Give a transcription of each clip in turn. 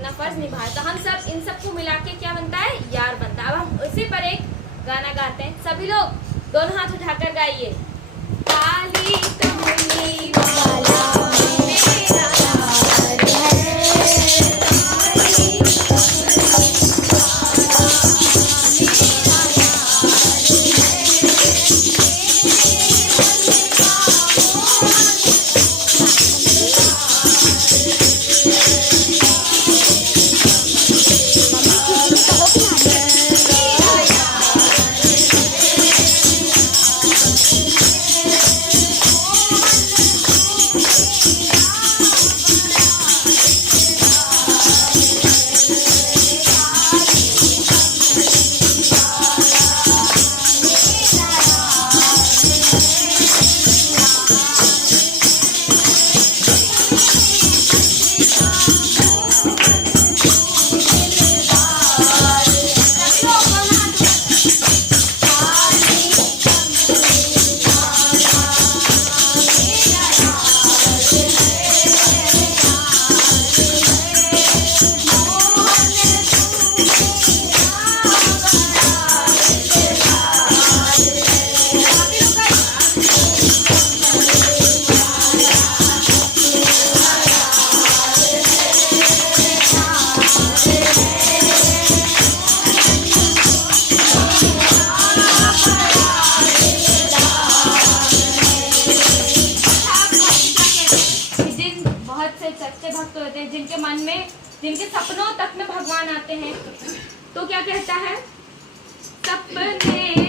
अपना फर्ज निभाए। तो हम सब इन सबको मिला के क्या बनता है, यार बनता है। अब हम उसी पर एक गाना गाते हैं, सभी लोग दोनों हाथ उठाकर गाइए। काली कमली वाला मेरा यार है, काली कमली भक्त होते हैं जिनके मन में, जिनके सपनों तक में भगवान आते हैं। तो क्या कहता है, सपने में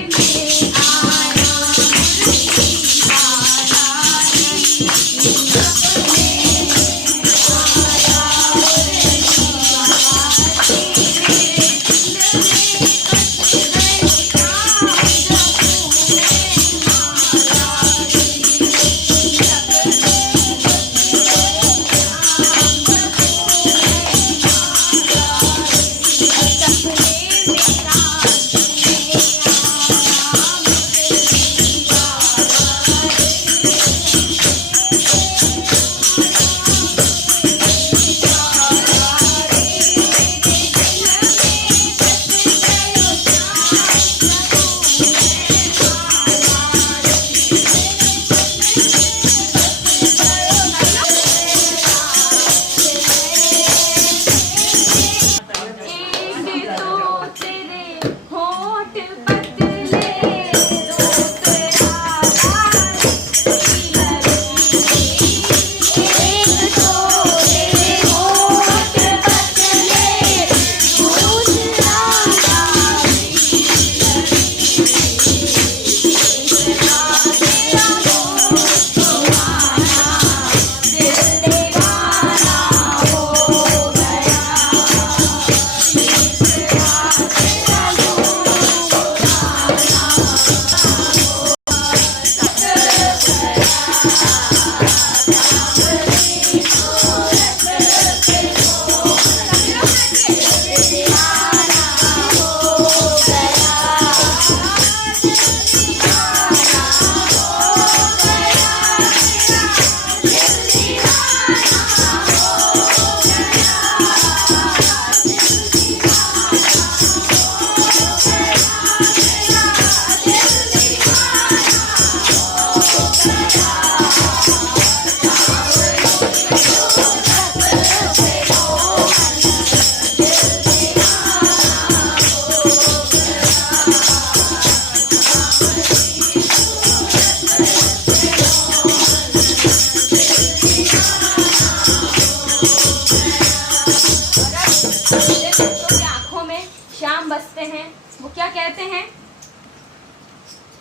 बसते हैं, वो क्या कहते हैं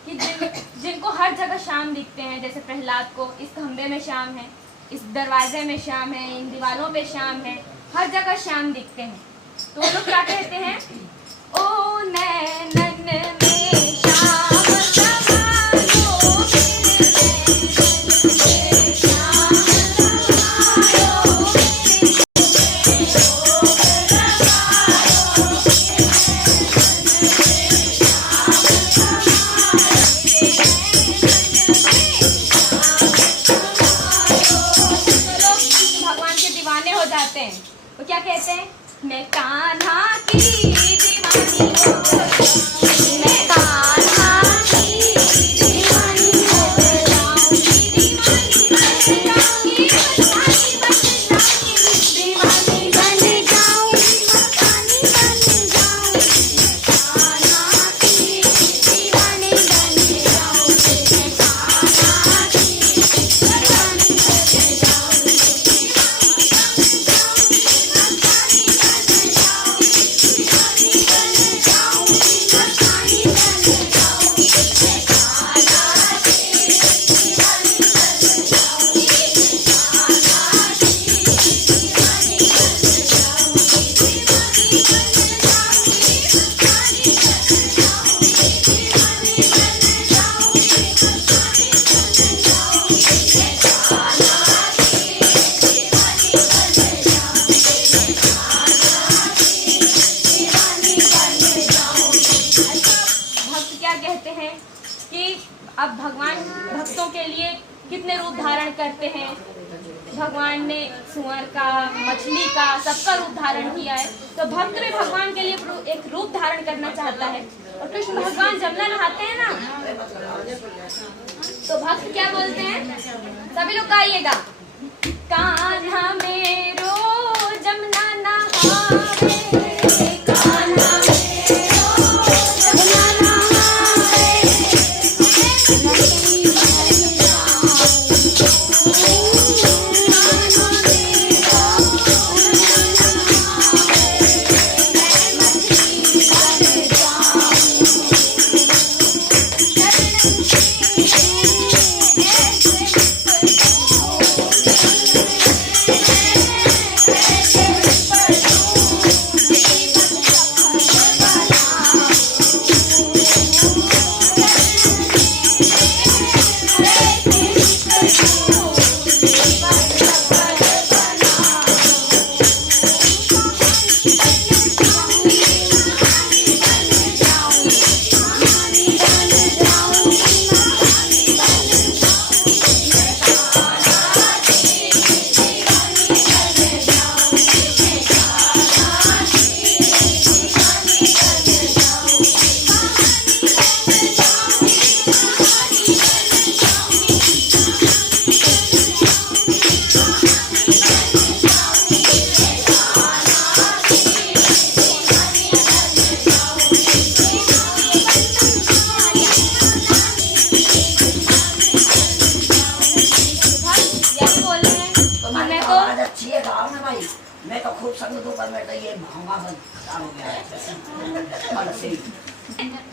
कि जिनको हर जगह शाम दिखते हैं, जैसे प्रहलाद को इस खंबे में शाम है, इस दरवाजे में शाम है, इन दीवारों पे शाम है, हर जगह शाम दिखते हैं। तो वो लोग क्या कहते हैं, ओ नैनन में शाम समायो, शाम भगवान के दीवाने हो जाते हैं। वो क्या कहते हैं, मैं कान्हा की दीवानी हो गई, मैं कान्हा की दीवानी हो गई, दीवानी बन जाऊंगी, मस्तानी बन जाऊंगी, दीवानी बन जाऊंगी, मस्तानी बन जाऊंगी, कान्हा की दीवानी बन जाऊंगी, मैं कान्हा की दीवानी बन जाऊंगी। भक्त क्या कहते हैं कि अब भगवान भक्तों के लिए कितने रूप धारण करते हैं। भगवान ने सुअर का, मछली का, सबका रूप धारण किया है। तो भक्त भी भगवान के लिए एक रूप धारण करना चाहता है। और कृष्ण भगवान जमुना नहाते हैं ना, तो भक्त क्या बोलते हैं, सभी लोग गाइएगा, कान्हा मेरो जमुना नहावे, कान्हा मैं तो खूब संग दो पर मैं तो ये महंगा हो गया है।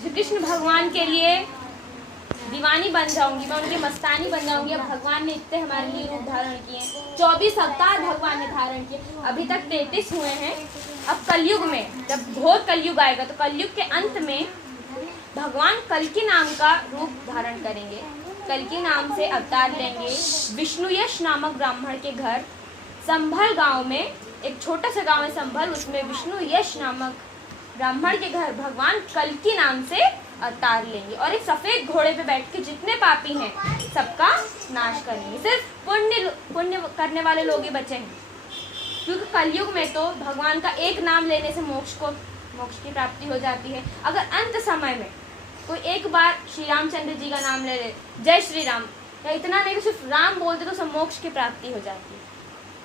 श्री कृष्ण भगवान के लिए दीवानी बन जाऊंगी, मैं उनकी मस्तानी बन जाऊंगी। अब भगवान ने इतने हमारे लिए रूप धारण किए, 24 अवतार भगवान ने धारण किए, अभी तक 33 हुए हैं। अब कलयुग में जब घोर कलयुग आएगा तो कलयुग के अंत में भगवान कल्कि नाम का रूप धारण करेंगे, कल्कि नाम से अवतार लेंगे। विष्णुयश नामक ब्राह्मण के घर संभल गांव में, एक छोटा सा गांव है संभल, उसमें विष्णुयश नामक ब्राह्मण के घर भगवान कल्कि नाम से अवतार लेंगे और एक सफेद घोड़े पे बैठ के जितने पापी हैं सबका नाश करेंगे। सिर्फ पुण्य करने वाले लोग ही बचे हैं, क्योंकि कलयुग में तो भगवान का एक नाम लेने से मोक्ष की प्राप्ति हो जाती है। अगर अंत समय में कोई एक बार श्री रामचंद्र जी का नाम ले ले, जय श्री राम, या इतना नहीं कि सिर्फ राम बोलते तो सब मोक्ष की प्राप्ति हो जाती है।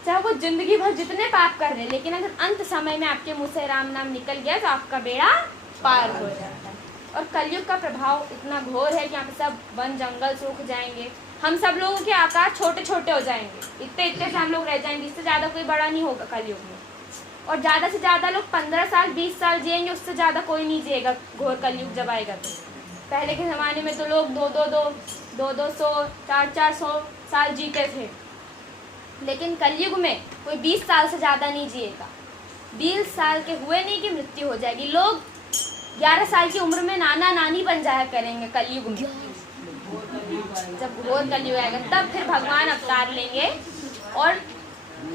चाहे वो जिंदगी भर जितने पाप कर रहे, लेकिन अगर अंत समय में आपके मुंह से राम नाम निकल गया तो आपका बेड़ा पार हो जाता है। और कलयुग का प्रभाव इतना घोर है कि यहाँ पे सब वन जंगल सूख जाएंगे, हम सब लोगों के आकार छोटे छोटे हो जाएंगे, इतने इतने से हम लोग रह जाएंगे, इससे ज़्यादा कोई बड़ा नहीं होगा कलयुग में। और ज़्यादा से ज़्यादा लोग 15 साल 20 साल जिएंगे, उससे ज़्यादा कोई नहीं जिएगा घोर कलयुग जब आएगा तो। पहले के ज़माने में तो लोग 200 400 साल जीते थे, लेकिन कलयुग में कोई 20 साल से ज़्यादा नहीं जिएगा। 20 साल के हुए नहीं कि मृत्यु हो जाएगी। लोग 11 साल की उम्र में नाना नानी बन जाया करेंगे कलयुग में। जब घोर कलयुग आएगा तब फिर भगवान अवतार लेंगे और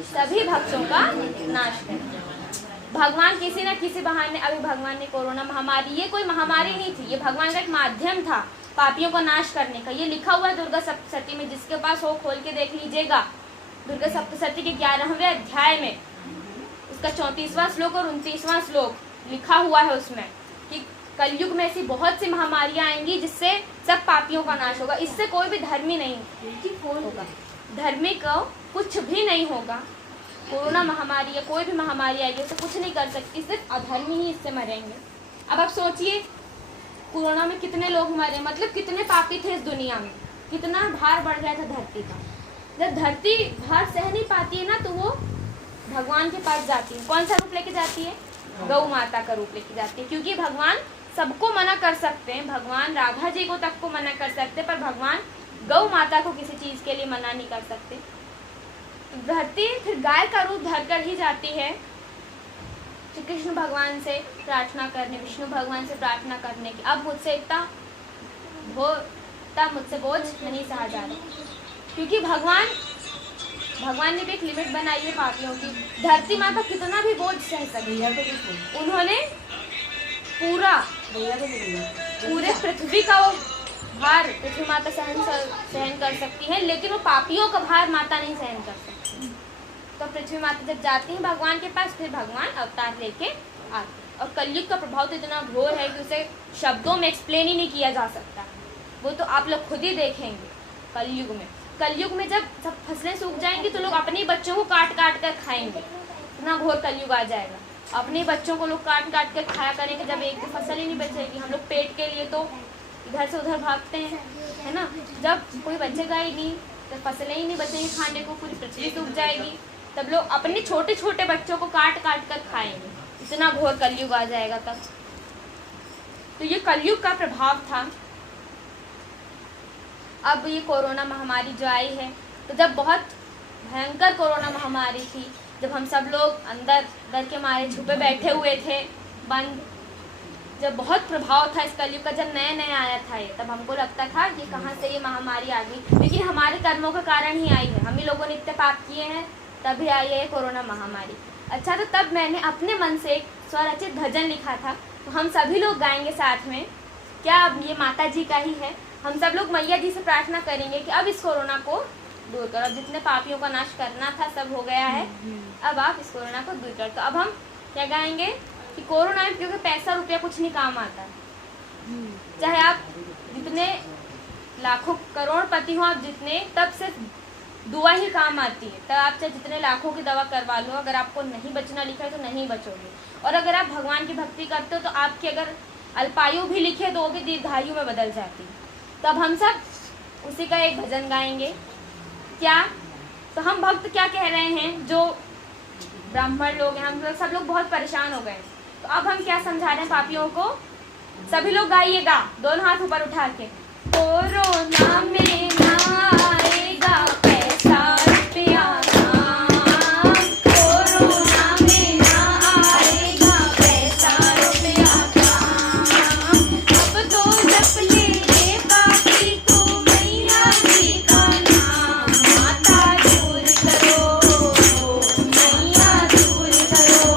सभी भक्तों का नाश करेंगे। भगवान किसी न किसी बहाने, अभी भगवान ने कोरोना महामारी, ये कोई महामारी नहीं थी, ये भगवान का एक माध्यम था पापियों को नाश करने का। ये लिखा हुआ है दुर्गा सप्तशती में, जिसके पास हो खोल के देख लीजिएगा। दुर्गा सप्तशती के 11वें अध्याय में उसका 34वां श्लोक और 29वां श्लोक लिखा हुआ है उसमें कि कलयुग में ऐसी बहुत सी महामारियां आएंगी जिससे सब पापियों का नाश होगा। इससे कोई भी धर्मी नहीं होगा, धर्मी को कुछ भी नहीं होगा। कोरोना महामारी या कोई भी महामारी आएगी उससे कुछ नहीं कर सकती, सिर्फ अधर्मी ही इससे मरेंगे। अब आप सोचिए कोरोना में कितने लोग मरे, मतलब कितने पापी थे इस दुनिया में, कितना भार बढ़ गया था धरती का। जब धरती भार सह नहीं पाती है ना तो वो भगवान के पास जाती है। कौन सा रूप लेके जाती है? गौ माता का रूप लेके जाती है, क्योंकि भगवान सबको मना कर सकते हैं, भगवान राधा जी को तक को मना कर सकते, पर भगवान गौ माता को किसी चीज के लिए मना नहीं कर सकते। धरती फिर गाय का रूप धरकर ही जाती है श्री कृष्ण भगवान से प्रार्थना करने, विष्णु भगवान से प्रार्थना करने की अब मुझसे मुझसे बोझ नहीं सहा जा रहा, क्योंकि भगवान ने भी एक लिमिट बनाई है पापियों की। धरती माता कितना भी बोझ सह सकती है, उन्होंने पूरे पृथ्वी का वो भार पृथ्वी माता सहन कर सकती है, लेकिन वो पापियों का भार माता नहीं सहन कर सकती। तो पृथ्वी माता जब जाती है भगवान के पास, फिर भगवान अवतार लेके आते। और कलयुग का प्रभाव तो इतना घोर है कि उसे शब्दों में एक्सप्लेन ही नहीं किया जा सकता, वो तो आप लोग खुद ही देखेंगे। कलयुग में जब सब फसलें सूख जाएंगी तो लोग अपने बच्चों को काट काट कर खाएंगे, इतना घोर कलयुग आ जाएगा। अपने बच्चों को लोग काट काट कर खाया करेंगे, जब एक फसल ही नहीं बचेगी। हम लोग पेट के लिए तो इधर से उधर भागते हैं, है ना। जब कोई बचेगा ही नहीं, जब फसलें ही नहीं बचेंगी खाने को, पूरी पृथ्वी सूख जाएगी, तब लोग अपने छोटे छोटे बच्चों को काट काट कर खाएंगे, इतना घोर कलयुग आ जाएगा तब। तो ये कलयुग का प्रभाव था। अब ये कोरोना महामारी जो आई है, तो जब बहुत भयंकर कोरोना महामारी थी, जब हम सब लोग अंदर डर के मारे छुपे बैठे हुए थे बंद, जब बहुत प्रभाव था इस कलयुग का, जब नया नया आया था ये, तब हमको लगता था कि कहाँ से ये महामारी आ गई, लेकिन हमारे कर्मों के कारण ही आई है। हम ही लोगों ने इतने पाप किए हैं तभी आई है कोरोना महामारी। अच्छा, तो तब मैंने अपने मन से एक स्वरचित भजन लिखा था, तो हम सभी लोग गाएंगे साथ में। क्या अब ये माता जी का ही है, हम सब लोग मैया जी से प्रार्थना करेंगे कि अब इस कोरोना को दूर करो। अब जितने पापियों का नाश करना था सब हो गया है, अब आप इस कोरोना को दूर करो। तो अब हम क्या गाएंगे कि कोरोना में क्योंकि पैसा रुपया कुछ नहीं काम आता, चाहे आप जितने लाखों करोड़पति हो, आप जितने, तब सिर्फ दुआ ही काम आती है। तब आप चाहे जितने लाखों की दवा करवा लो, अगर आपको नहीं बचना लिखा है तो नहीं बचोगे। और अगर आप भगवान की भक्ति करते हो तो आपकी अगर अल्पायु भी लिखे तो वो भी दीर्घायु में बदल जाती है। तब हम सब उसी का एक भजन गाएंगे। क्या तो हम भक्त क्या कह रहे हैं, जो ब्राह्मण लोग हैं, हम लोग सब लोग बहुत परेशान हो गए, तो अब हम क्या समझा रहे हैं पापियों को। सभी लोग गाइएगा, दोनों हाथ ऊपर उठा के। कोरोना में ना आएगा पैसा रुपया, कोरोना में ना आएगा पैसा रुपया, अब तो जप ले पापी को मैया जी का नाम, माता दूर करो, मैया दूर करो,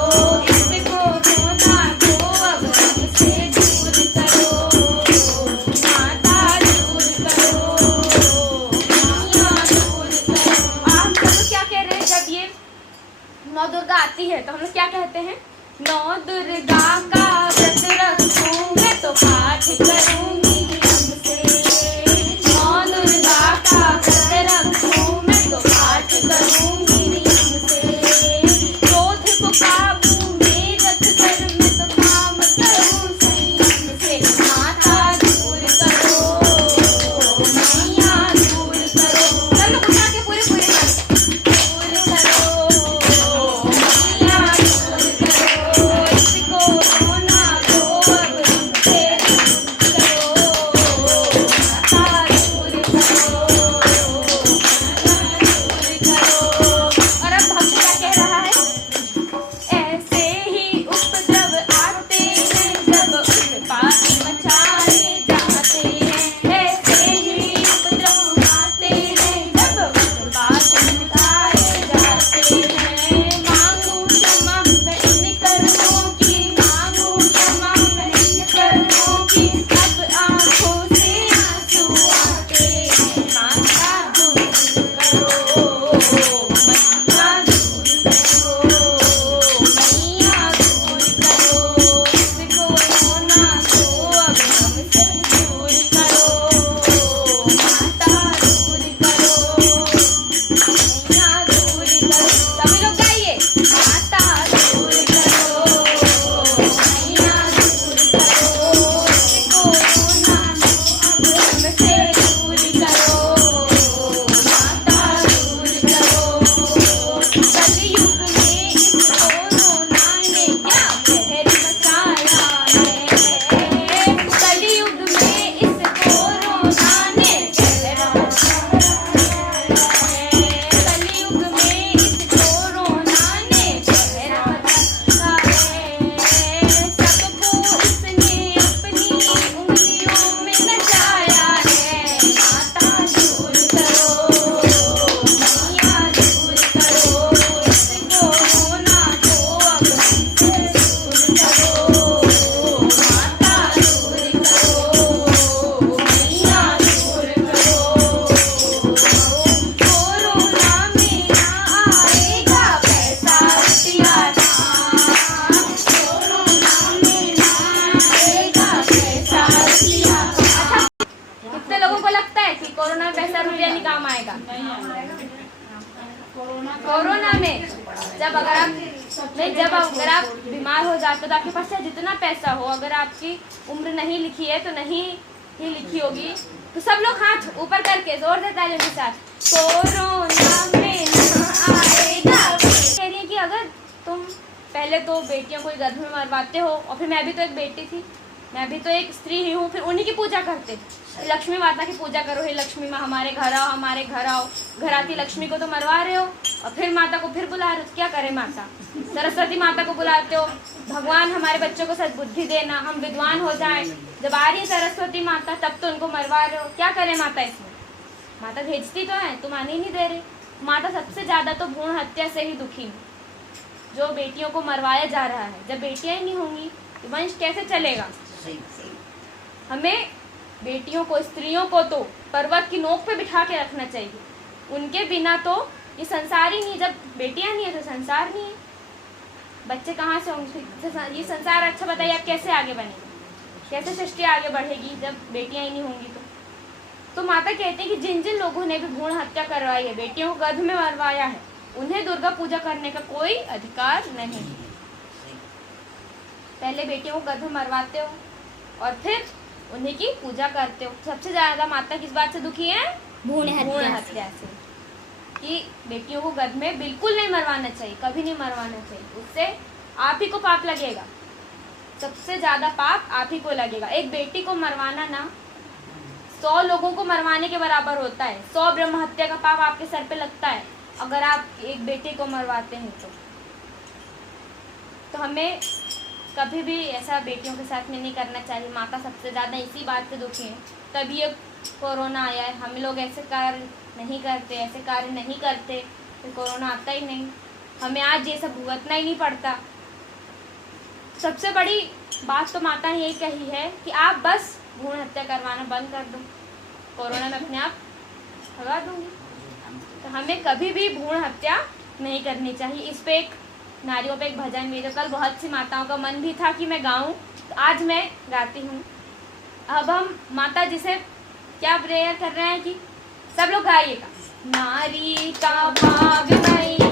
इस कोरोना को अब हमसे दूर करो, माता दूर करो, मैया दूर करो। आप सब क्या कह रहे हैं, जब ये नौ दुर्गा आती है तो हम लोग क्या कहते हैं, नौ दुर्गा का व्रत रखूं मैं तो पाठ करूंगी नियम से, नौ दुर्गा का व्रत रखूं मैं तो पाठ करूंगी नियम से, क्रोध को काबू में रख कर मैं तो काम करूं संयम से, माता दूर करो, मैया दूर करो। सब लोग उठा के पूरे पूरे दूर करो, मैया दूर करो, इसको आप बीमार हो जाते हो तो आपके पास चाहे जितना पैसा हो, अगर आपकी उम्र नहीं लिखी है तो नहीं ही लिखी होगी, तो सब लोग हाथ ऊपर करके जोर से तालियों के साथ कोरोना में ना आएगा। कह रही है कि अगर तुम पहले तो बेटियों को गर्भ में मरवाते हो, और फिर मैं भी तो एक बेटी थी, मैं भी तो एक स्त्री ही हूँ, फिर उन्हीं की पूजा करते, लक्ष्मी माता की पूजा करो, हे लक्ष्मी माँ हमारे घर आओ, हमारे घर आओ। घर आती लक्ष्मी को तो मरवा रहे हो और फिर माता को फिर बुला रहे हो, क्या करें माता? सरस्वती माता को बुलाते हो, भगवान हमारे बच्चों को सद्बुद्धि देना, हम विद्वान हो जाएं। जब आ रही है सरस्वती माता तब तो उनको मरवा रहे हो, क्या करें माता? इसमें माता भेजती तो है, तुम आने ही नहीं दे रहे। माता सबसे ज़्यादा तो भ्रूण हत्या से ही दुखी है, जो बेटियों को मरवाया जा रहा है। जब बेटियां ही नहीं होंगी तो वंश कैसे चलेगा? हमें बेटियों को, स्त्रियों को तो पर्वत की नोक पे बिठा के रखना चाहिए, उनके बिना तो ये संसार ही नहीं। जब बेटियां नहीं है तो संसार नहीं है, बच्चे कहाँ से होंगे? ये संसार अच्छा बताइए आप कैसे आगे बनेगा, कैसे सृष्टि आगे बढ़ेगी जब बेटियां ही नहीं होंगी? तो माता कहते हैं कि जिन जिन लोगों ने भी भ्रूण हत्या करवाई है, बेटियों को गर्भ में मरवाया है, उन्हें दुर्गा पूजा करने का कोई अधिकार नहीं। पहले बेटियों को गर्भ में मरवाते हो और फिर उन्हीं की पूजा करते हो। सबसे ज्यादा माता किस बात से दुखी है? भ्रूण हत्या से, कि बेटियों को गर्भ में बिल्कुल नहीं मरवाना चाहिए, कभी नहीं मरवाना चाहिए, उससे आप ही को पाप लगेगा, सबसे ज्यादा पाप आप ही को लगेगा। एक बेटी को मरवाना ना 100 लोगों को मरवाने के बराबर होता है। 100 ब्रह्म हत्या का पाप आपके सर पे लगता है अगर आप एक बेटे को मरवाते हैं तो हमें कभी भी ऐसा बेटियों के साथ में नहीं करना चाहिए। माता सबसे ज़्यादा इसी बात से दुखी है, तभी ये कोरोना आया है। हम लोग ऐसे कार्य नहीं करते, ऐसे कार्य नहीं करते, फिर कोरोना आता ही नहीं, हमें आज ये सब भुगतना ही नहीं पड़ता। सबसे बड़ी बात तो माता ने यही कही है कि आप बस भ्रूण हत्या करवाना बंद कर दो, कोरोना में अपने आप भगा दूंगी। तो हमें कभी भी भ्रूण हत्या नहीं करनी चाहिए। इस पे एक नारियों पे एक भजन भी, जो कल बहुत सी माताओं का मन भी था कि मैं गाऊं, तो आज मैं गाती हूँ। अब हम माता जी से क्या प्रेयर कर रहे हैं कि सब लोग गाइएगा। नारी का भाग नहीं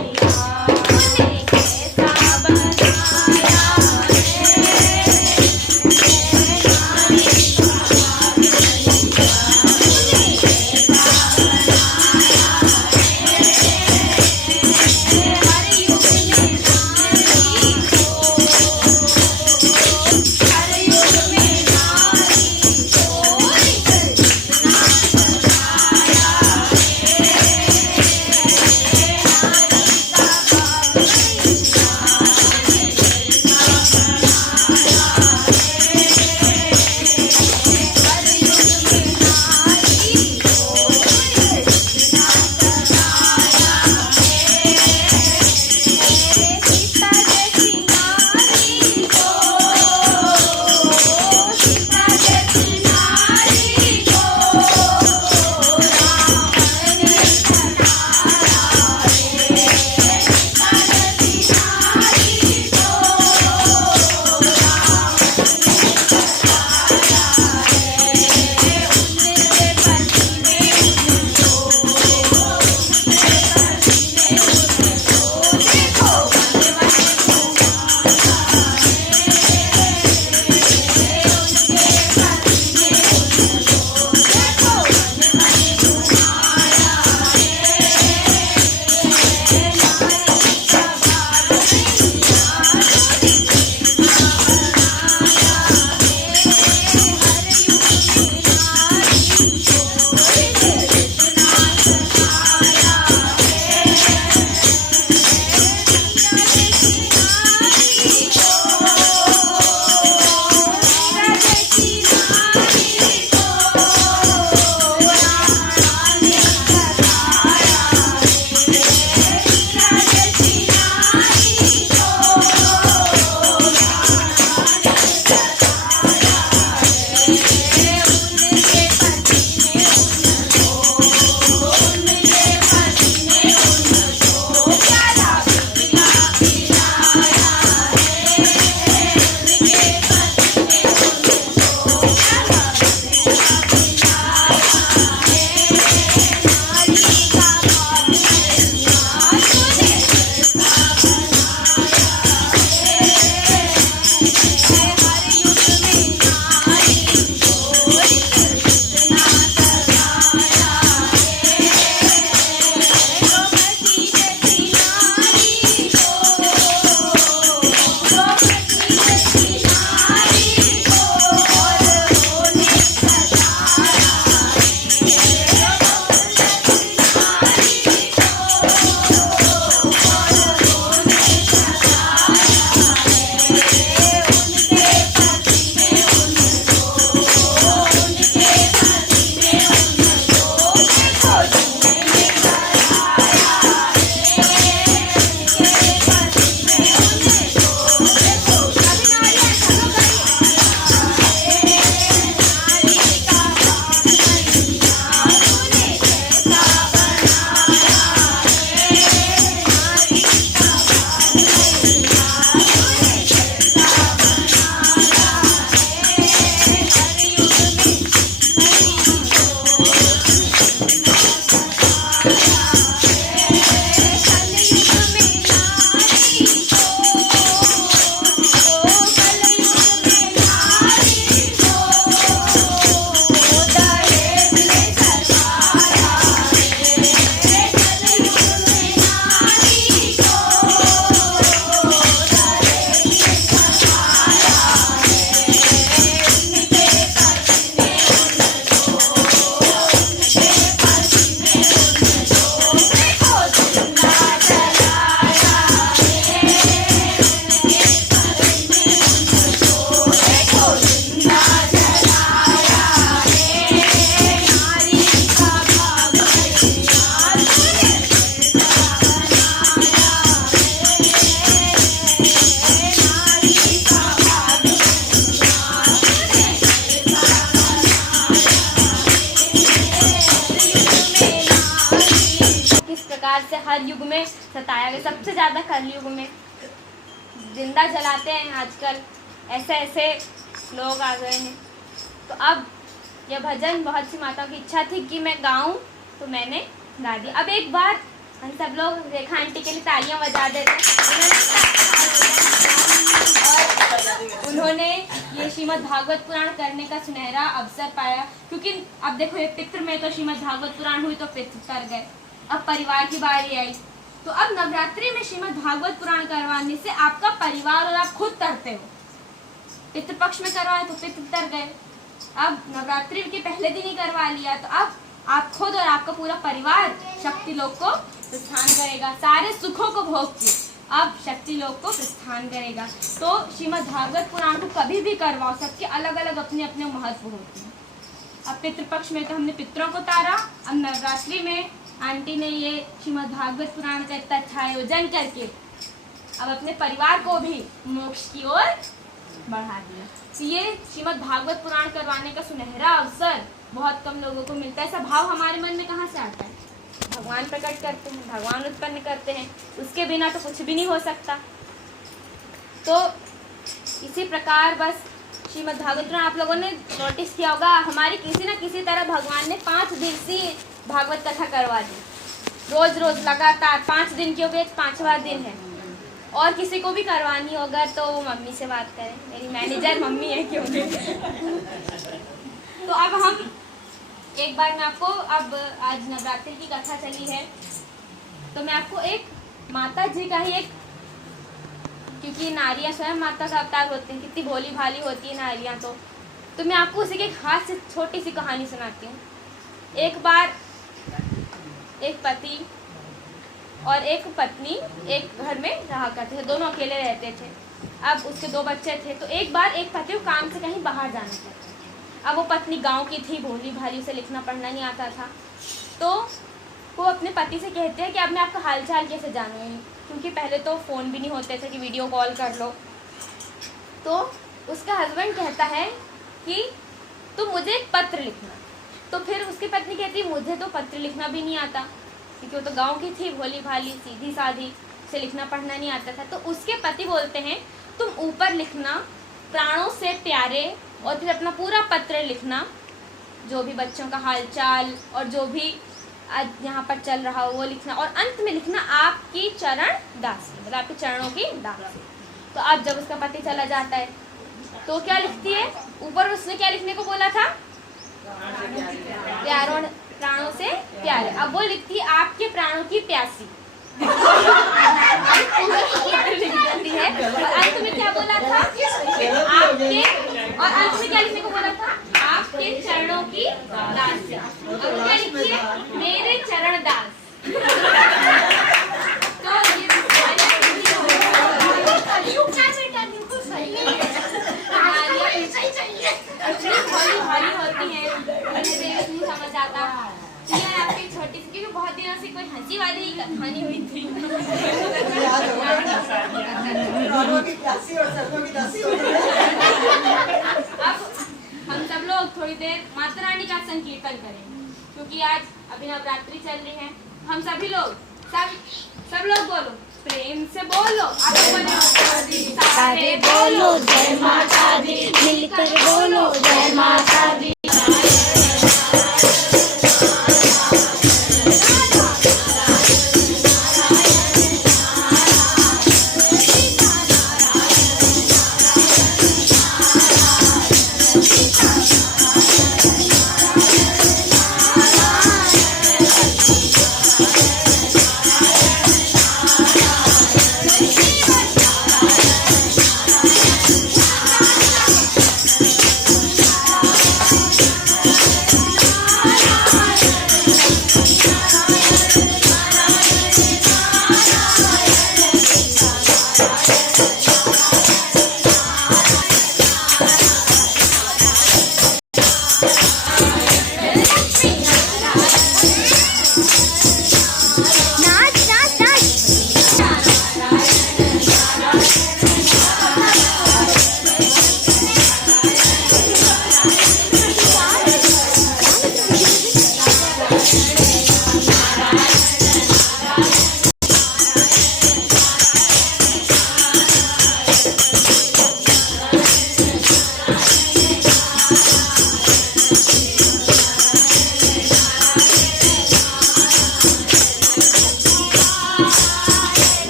कलयुग में सताया गया, सबसे ज़्यादा कलयुग में जिंदा जलाते हैं आजकल, ऐसे ऐसे लोग आ गए हैं। तो अब यह भजन बहुत सी माताओं की इच्छा थी कि मैं गाऊं, तो मैंने गा दिया। अब एक बार हम सब लोग रेखा आंटी के लिए तालियां बजा देते हैं। और उन्होंने ये श्रीमद् भागवत पुराण करने का सुनहरा अवसर पाया, क्योंकि अब देखो ये पितृ में तो श्रीमद् भागवत पुराण हुई तो पितृ तर गए, अब परिवार की बारी आई। तो अब नवरात्रि में श्रीमद् भागवत पुराण करवाने से आपका परिवार और आप खुद तरते हो। पितृपक्ष में करवाए तो पितृ तर गए, अब नवरात्रि के पहले दिन ही करवा लिया तो अब आप खुद और आपका पूरा परिवार शक्ति लोक को प्रस्थान करेगा, सारे सुखों को भोग के अब शक्ति लोक को प्रस्थान करेगा। तो श्रीमद् भागवत पुराण को कभी भी करवाओ, सबके अलग अलग अपने अपने महत्व होते हैं। अब पितृपक्ष में तो हमने पितरों को तारा, अब नवरात्रि में आंटी ने ये श्रीमद् भागवत पुराण का इतना अच्छा आयोजन करके अब अपने परिवार को भी मोक्ष की ओर बढ़ा दिया। तो ये श्रीमद् भागवत पुराण करवाने का सुनहरा अवसर बहुत कम लोगों को मिलता है। ऐसा भाव हमारे मन में कहाँ से आता है? भगवान प्रकट करते हैं, भगवान उत्पन्न करते हैं, उसके बिना तो कुछ भी नहीं हो सकता। तो इसी प्रकार बस श्रीमद् भागवत पुराण आप लोगों ने नोटिस किया होगा, हमारी किसी न किसी तरह भगवान ने 5 दिवसीय भागवत कथा करवा दी, रोज रोज लगातार 5 दिन की हो गई, 5वां दिन है। और किसी को भी करवानी होगा तो मम्मी से बात करें, मेरी मैनेजर मम्मी है क्योंकि। तो अब हम एक बार मैं आपको, अब आज नवरात्रि की कथा चली है तो मैं आपको एक माता जी का ही एक, क्योंकि नारियां स्वयं माता का अवतार होती हैं, कितनी भोली भाली होती है नारियां, तो मैं आपको उसी की एक खास से छोटी सी कहानी सुनाती हूँ। एक बार एक पति और एक पत्नी एक घर में रहा करते थे, दोनों अकेले रहते थे। अब उसके 2 बच्चे थे। तो एक बार एक पति को काम से कहीं बाहर जाना था। अब वो पत्नी गांव की थी, भोली भाली, उसे लिखना पढ़ना नहीं आता था। तो वो अपने पति से कहते हैं कि अब मैं आपका हालचाल कैसे जानूँगी, क्योंकि पहले तो फ़ोन भी नहीं होते थे कि वीडियो कॉल कर लो। तो उसका हस्बैंड कहता है कि तुम मुझे एक पत्र लिखना। तो फिर उसकी पत्नी कहती है मुझे तो पत्र लिखना भी नहीं आता, क्योंकि वो तो गांव की थी, भोली भाली, सीधी सादी, उसे लिखना पढ़ना नहीं आता था। तो उसके पति बोलते हैं तुम ऊपर लिखना प्राणों से प्यारे, और फिर अपना पूरा पत्र लिखना, जो भी बच्चों का हालचाल और जो भी आज यहाँ पर चल रहा हो वो लिखना, और अंत में लिखना आपकी चरण दासी, मतलब आपके चरणों की दासी। तो अब जब उसका पति चला जाता है तो क्या लिखती है ऊपर, उसने क्या लिखने को बोला था? प्यारों, प्राणों से प्यारे। अब वो लिखती है आपके प्राणों की प्यासी। लिख देती है। और अंत में क्या बोला था? आपके, और अंत में क्या लिखने को बोला था? आपके चरणों की दासी। अब क्या लिखी है? मेरे चरण दास। तो ये भोली भाली होती है, नहीं समझ आता। ये आपकी छोटी सी, क्योंकि बहुत दिनों से कोई हंसी वाली ही कहानी हुई थी। अब हम सब लोग थोड़ी देर माता रानी का संकीर्तन करेंगे, क्योंकि आज अभी नवरात्रि चल रही है। हम सभी लोग सब लोग बोलो, प्रेम से बोलो, सारे बोलो जय माता दी, मिलकर बोलो जय माता दी।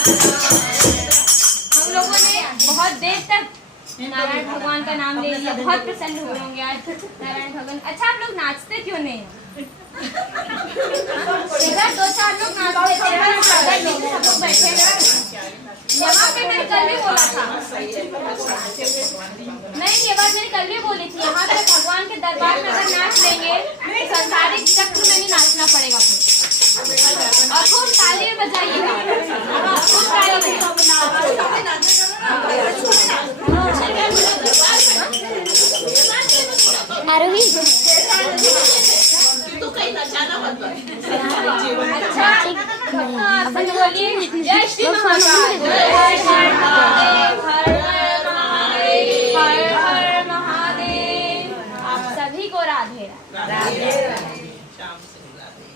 हम लोगों ने बहुत देर तक नारायण भगवान का नाम ले लिया, बहुत प्रसन्न हुए होंगे आज नारायण भगवान। अच्छा, आप लोग नाचते क्यों नहीं? इधर 2-4 लोग नाचते थे, सब लोग बैठे हैं। यहाँ पे मैंने कल भी बोला था, नहीं ये बात मैंने कल भी बोली थी, यहाँ पे भगवान के दरबार में अगर नाच लेंगे तो संसारिक चक्र में नहीं नाचना पड़ेगा फिर। और खूब ताली बजाइएगा, खूब ताली आरोही अच्छा, फिर बोलिए जय श्री महाकाल, जय हर महादेव, हर हर महादेव, हर हर महादेव। आप सभी को राधे राधे। शाम से राधे।